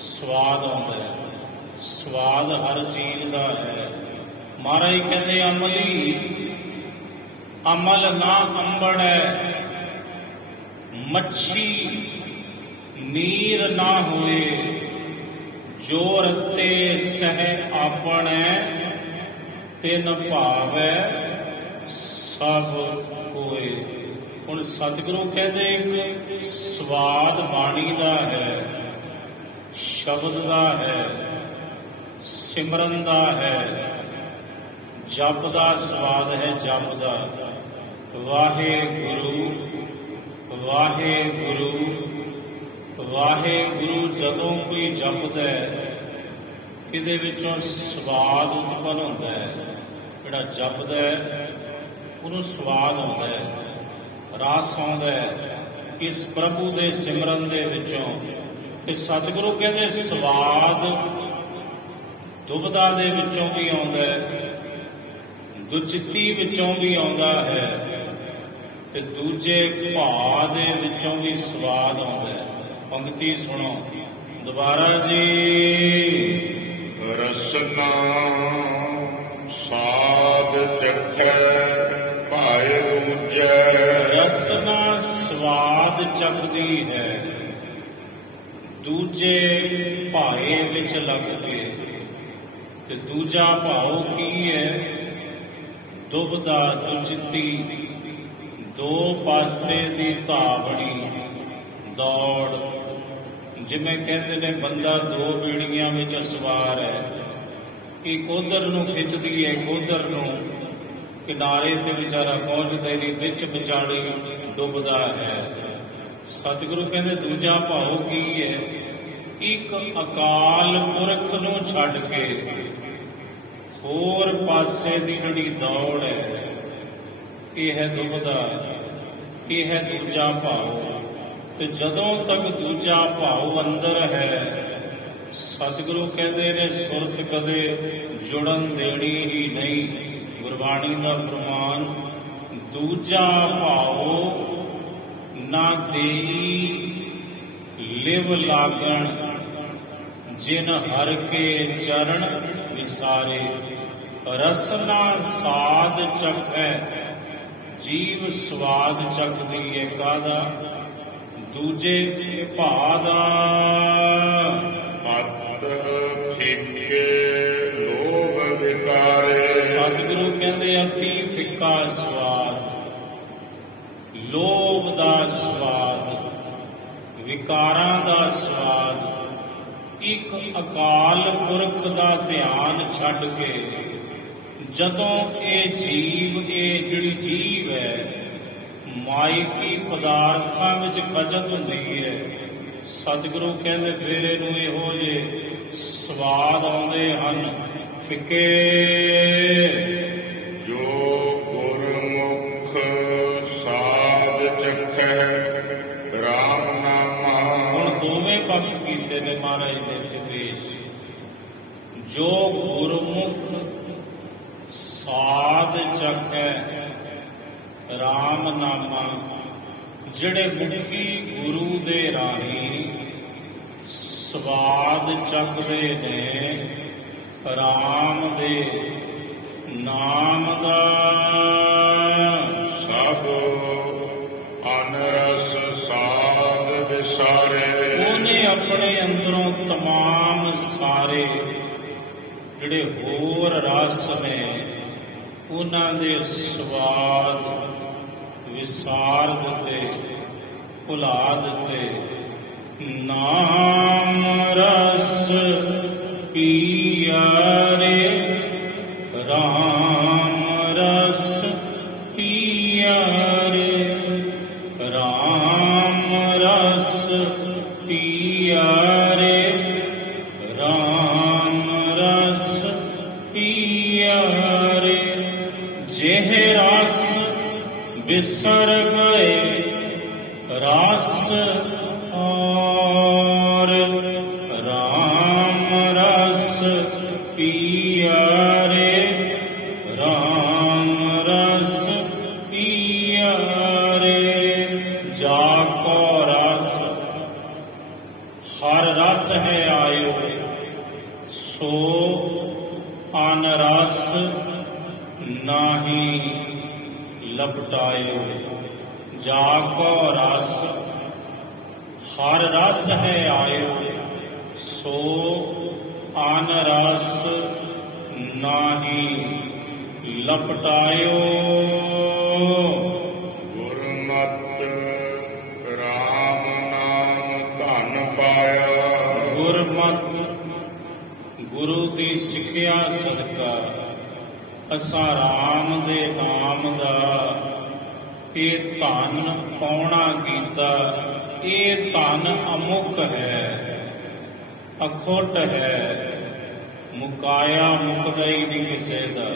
ਸਵਾਦ ਆਉਂਦਾ ਹੈ। ਸਵਾਦ ਹਰ ਚੀਜ਼ ਦਾ ਹੈ। ਮਹਾਰਾਜ ਕਹਿੰਦੇ ਅਮਲੀ ਅਮਲ ਨਾ ਅੰਬੜੈ, ਮੱਛੀ ਨੀਰ ਨਾ ਹੋਏ, ਜੋ ਰਤੇ ਸਹਿ ਆਪਣੈ, ਤਿਨ ਭਾਵੈ ਸਭ ਕੋਇ। ਹੁਣ ਸਤਿਗੁਰੂ ਕਹਿੰਦੇ ਇੱਕ ਸਵਾਦ ਬਾਣੀ ਦਾ ਹੈ, ਸ਼ਬਦ ਦਾ ਹੈ, ਸਿਮਰਨ ਦਾ ਹੈ, ਜਪ ਦਾ ਸਵਾਦ ਹੈ, ਜਪ ਦਾ। ਵਾਹਿਗੁਰੂ ਵਾਹਿਗੁਰੂ ਵਾਹਿਗੁਰੂ ਜਦੋਂ ਕੋਈ ਜਪਦਾ ਹੈ, ਇਹਦੇ ਵਿੱਚੋਂ ਸਵਾਦ ਉਤਪੰਨ ਹੁੰਦਾ ਹੈ। ਜਿਹੜਾ ਜਪਦਾ ਹੈ ਉਹਨੂੰ ਸਵਾਦ ਆਉਂਦਾ ਹੈ, ਰਸ ਆਉਂਦਾ ਹੈ ਇਸ ਪ੍ਰਭੂ ਦੇ ਸਿਮਰਨ ਦੇ ਵਿੱਚੋਂ। ਤੇ ਸਤਿਗੁਰੂ ਕਹਿੰਦੇ ਸਵਾਦ ਦੁਬਦਾ ਦੇ ਵਿੱਚੋਂ ਵੀ ਆਉਂਦਾ ਹੈ, ਦੁਚਿੱਤੀ ਵਿੱਚੋਂ ਵੀ ਆਉਂਦਾ ਹੈ, ਤੇ ਦੂਜੇ ਭਾਅ ਦੇ ਵਿੱਚੋਂ ਵੀ ਸਵਾਦ ਆਉਂਦਾ ਹੈ। ਪੰਕਤੀ ਸੁਣੋ ਦੁਬਾਰਾ ਜੀ। ਰਸਨਾ ਸਾਧ ਚਖੈ ਭਾਏ ਦੂਜੈ। ਰਸਨਾ ਸਵਾਦ ਚੱਖਦੀ ਹੈ, ਦੂਜੇ ਭਾਏ ਵਿੱਚ ਲੱਗ ਕੇ। ਤੇ ਦੂਜਾ ਭਾਉ ਕੀ ਹੈ? ਦੁਬਦਾ ਦੁਚਿੱਤੀ, ਦੋ ਪਾਸੇ ਦੀ ਧਾਵਣੀ ਦੌੜ। ਜਿਵੇਂ ਕਹਿੰਦੇ ਨੇ ਬੰਦਾ ਦੋ ਬੀੜੀਆਂ ਵਿੱਚ ਸਵਾਰ ਹੈ, ਇੱਕ ਉਧਰ ਨੂੰ ਖਿੱਚਦੀ ਹੈ, ਇੱਕ ਉਧਰ ਨੂੰ, ਕਿਨਾਰੇ ਤੇ ਵਿਚਾਰਾ ਪਹੁੰਚਦਾ ਨਹੀਂ, ਵਿੱਚ ਵਿਚਾਲੇ ਡੁੱਬਦਾ ਹੈ। ਸਤਿਗੁਰੂ ਕਹਿੰਦੇ ਦੂਜਾ ਭਾਉ ਕੀ ਹੈ? ਇੱਕ ਅਕਾਲ ਪੁਰਖ ਨੂੰ ਛੱਡ ਕੇ ਹੋਰ ਪਾਸੇ ਦੀ ਜਿਹੜੀ ਦੌੜ ਹੈ, ਇਹ ਹੈ ਦੁਬਦਾ, ਇਹ ਹੈ ਦੂਜਾ ਭਾਉ। ਤੇ ਜਦੋਂ ਤੱਕ ਦੂਜਾ ਭਾਵ ਅੰਦਰ ਹੈ, ਸਤਿਗੁਰੂ ਕਹਿੰਦੇ ਨੇ ਸੁਰਤ ਕਦੇ ਜੁੜਨ ਦੇਣੀ ਹੀ ਨਹੀਂ। ਗੁਰਬਾਣੀ ਦਾ ਫਰਮਾਨ, ਦੂਜਾ ਭਾਵ ਨਾ ਦੇਈ ਲਿਵ ਲਾਗਣ, ਜਿਨ ਹਰ ਕੇ ਚਰਨ ਵਿਸਾਰੇ। ਰਸਨਾ ਸਾਧ ਚਖੈ, ਜੀਵ ਸਵਾਦ ਚਖਦੀ ਏ ਕਾਹਦਾ? ਦੂਜੇ ਭਾਅ ਦਾ। ਮਤ ਫਿੱਕੇ ਲੋਭ ਵਿਕਾਰੇ। ਸਤਿਗੁਰੂ ਕਹਿੰਦੇ ਅਤੀ ਫਿੱਕਾ ਸਵਾਦ, ਲੋਭ ਦਾ ਸਵਾਦ, ਵਿਕਾਰਾਂ ਦਾ ਸਵਾਦ। ਇੱਕ ਅਕਾਲ ਪੁਰਖ ਦਾ ਧਿਆਨ ਛੱਡ ਕੇ ਜਦੋਂ ਇਹ ਜੀਵ, ਇਹ ਜਿਹੜੀ ਜੀਵ ਹੈ ਮਾਇਕੀ ਪਦਾਰਥਾਂ ਵਿੱਚ ਖਜਤ ਹੁੰਦੀ ਹੈ, ਸਤਿਗੁਰੂ ਕਹਿੰਦੇ ਫਿਰ ਇਹਨੂੰ ਇਹੋ ਜਿਹੇ ਸਵਾਦ ਆਉਂਦੇ ਹਨ ਫਿੱਕੇ। ਜੋ ਗੁਰਮੁਖ ਸਾਧ ਚਖੈ ਰਾਮ ਨਾਮਾ। ਹੁਣ ਦੋਵੇਂ ਪੱਖ ਕੀਤੇ ਨੇ ਮਹਾਰਾਜ ਨੇ ਉਪਦੇਸ਼। ਜੋ ਗੁਰਮੁਖ ਸਾਧ ਚਖੈ ਰਾਮ ਨਾਮਾ, ਜਿਹੜੇ ਮੁਖੀ ਗੁਰੂ ਦੇ ਰਾਹੀਂ ਸਵਾਦ ਚੱਖਦੇ ਨੇ ਰਾਮ ਦੇ ਨਾਮ ਦਾ। ਸਭ ਅਨਰਸ ਸਾਧ ਵਿਸਾਰੇ। ਉਹਨੇ ਆਪਣੇ ਅੰਦਰੋਂ ਤਮਾਮ ਸਾਰੇ ਜਿਹੜੇ ਹੋਰ ਰਸ ਨੇ ਉਹਨਾਂ ਦੇ ਸਵਾਦ ਵਿਸਾਰ ਦਿੱਤੇ, ਭੁਲਾ ਦਿੱਤੇ। ਨਾਮ ਰਸ ਪੀਆ ਰੇ, ਰਾਮ ਰਸ ਪੀਆ ਰੇ, ਰਾਮ ਰਸ ਪੀਆ ਰੇ, ਰਾਮ ਰਸ ਪੀਆ ਰੇ। ਜਿਹ ਰਸ ਵਿਸਰ ਗਏ ਰਸ ਔਰ, ਰਾਮ ਰਸ ਪੀਆ ਰੇ, ਰਾਮ ਰਸ ਪੀਆ ਰੇ। ਜਾ ਕੋ ਰਸ ਹਰ ਰਸ ਹੈ ਆਇਓ, ਸੋ ਅਨ ਰਸ ਨਾਹੀ ਲਪਟਾਇਓ। ਜਾ ਕੋ ਰਸ ਹਰ ਰਸ ਹੈ ਆਇਓ, ਸੋ ਅਨ ਰਸ ਨਾਹੀ ਲਪਟਾਇਓ। ਗੁਰਮਤਿ ਰਾਮ ਨਾਮ ਧਨ ਪਾਇਆ। ਗੁਰਮਤਿ ਗੁਰੂ ਦੀ ਸਿੱਖਿਆ ਸਦਕਾ ਅਸਾਂ ਰਾਮ ਦੇ ਨਾਮ ਦਾ ਇਹ ਧਨ ਪਾਉਣਾ ਕੀਤਾ। ਇਹ ਧਨ ਅਮੁੱਕ ਹੈ, ਅਖੁੱਟ ਹੈ, ਮੁਕਾਇਆ ਮੁਕਦਾ ਹੀ ਨਹੀਂ ਕਿਸੇ ਦਾ।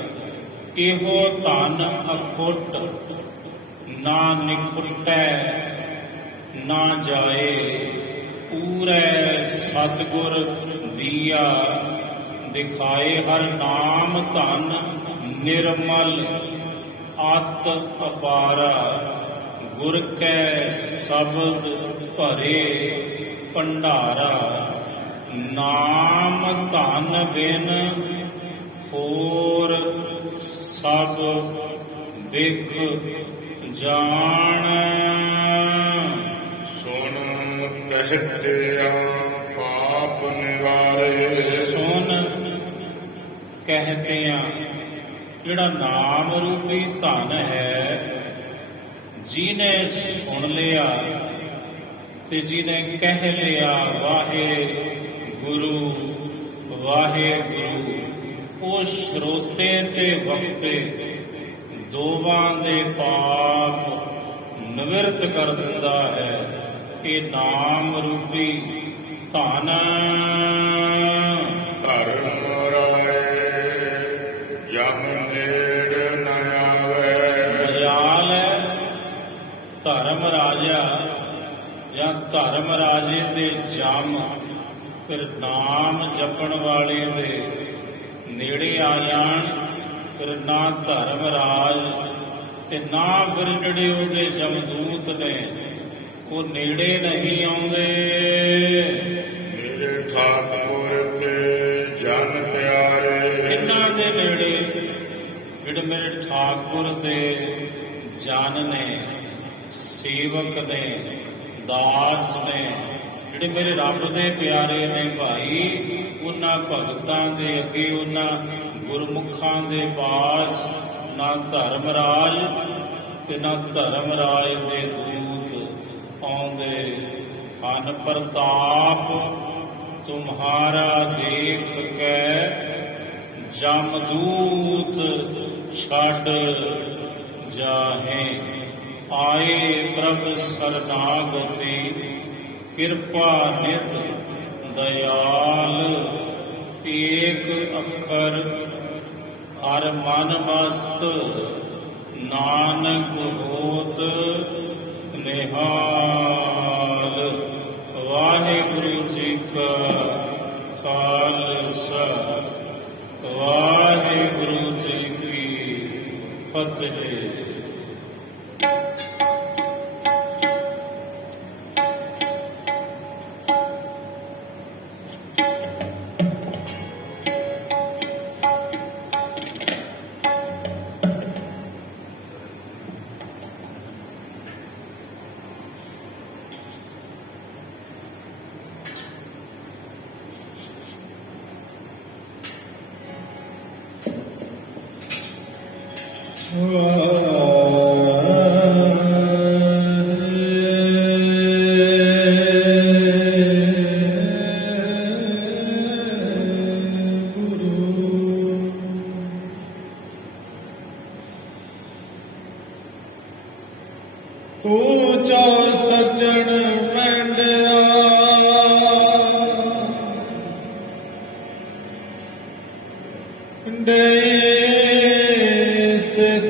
ਇਹੋ ਧਨ ਅਖੁੱਟ, ਨਾ ਨਿਖੁੱਟੈ ਨਾ ਜਾਏ। ਪੂਰੇ ਸਤਿਗੁਰ ਦੀਆ ਦਿਖਾਏ ਹਰ ਨਾਮ ਧਨ ਨਿਰਮਲ ਆਤ ਅਪਾਰਾ। ਗੁਰ ਕੈ ਸ਼ਬਦ ਭਰੇ ਭੰਡਾਰਾ। ਨਾਮ ਧਨ ਬਿਨ ਹੋਰ ਸਭ ਬਿਖ ਜਾਣ। ਸੁਣ ਕਹਿਤਿਆ ਪਾਪ ਨਿਵਾਰੇ। ਸੁਣ ਕਹਤਿਆਂ, ਜਿਹੜਾ ਨਾਮ ਰੂਪੀ ਧਨ ਹੈ, ਜਿਹਨੇ ਸੁਣ ਲਿਆ ਤੇ ਜਿਹਨੇ ਕਹਿ ਲਿਆ ਵਾਹਿਗੁਰੂ ਵਾਹਿਗੁਰੂ, ਉਹ ਸਰੋਤੇ ਤੇ ਵਕਤੇ ਦੋਵਾਂ ਦੇ ਪਾਪ ਨਿਵਰਤ ਕਰ ਦਿੰਦਾ ਹੈ। ਇਹ ਨਾਮ ਰੂਪੀ ਧਨ। ਧਰਮ ਰਾਏ ਜਮ ਨੇੜ ਨ ਆਵੇ। ਮਜਾਲ ਹੈ ਧਰਮ ਰਾਜਾ ਜਾਂ ਧਰਮ ਰਾਜੇ ਦੇ ਜਮ ਫਿਰ ਨਾਮ ਜਪਣ ਵਾਲੇ ਦੇ ਨੇੜੇ ਆ ਜਾਣ, ਫਿਰ ਨਾ ਧਰਮ ਰਾਜ ਤੇ ਨਾ ਫਿਰ ਜਿਹੜੇ ਉਹਦੇ ਜਮਦੂਤ ਨੇ ਉਹ ਨੇੜੇ ਨਹੀਂ ਆਉਂਦੇ। ਮੇਰੇ ਠਾਕੁਰ ਕੇ ਜਨ ਪਿਆਰੇ, ਇਹਨਾਂ ਦੇ ਨੇੜੇ ਜਿਹੜੇ ਮੇਰੇ ਠਾਕੁਰ ਦੇ ਜਨ ਨੇ, ਸੇਵਕ ਨੇ, ਦਾਸ ਨੇ, ਜਿਹੜੇ ਮੇਰੇ ਰੱਬ ਦੇ ਪਿਆਰੇ ਨੇ ਭਾਈ, ਉਹਨਾਂ ਭਗਤਾਂ ਦੇ ਅੱਗੇ, ਉਹਨਾਂ ਗੁਰਮੁਖਾਂ ਦੇ ਪਾਸ ਨਾ ਧਰਮ ਰਾਜ ਤੇ ਨਾ ਧਰਮ ਰਾਜ ਦੇ ਦੂਤ ਆਉਂਦੇ ਹਨ। ਪ੍ਰਤਾਪ ਤੁਮਹਾਰਾ ਦੇਖ ਕੇ ਜਮਦੂਤ ਛੱਡ ਜਾਹੇ, ਆਏ ਪ੍ਰਭ ਸਰਨਾਗਤੀ ਕਿਰਪਾ ਨਿਤ ਦਇਆਲ, ਏਕ ਅੱਖਰ ਹਰ ਮਨ ਮਸਤ ਨਾਨਕ ਹੋਤ ਨਿਹਾਲ। ਵਾਹਿਗੁਰੂ ਜੀ ਕਾ ਖਾਲਸਾ, ਵਾਹਿਗੁਰੂ ਜੀ ਕੀ ਫਤਿਹ। ਤੂੰ ਚੋ ਸੱਜਣ ਪੈਂਡਿਆ, ਦੇ ਸਿਸ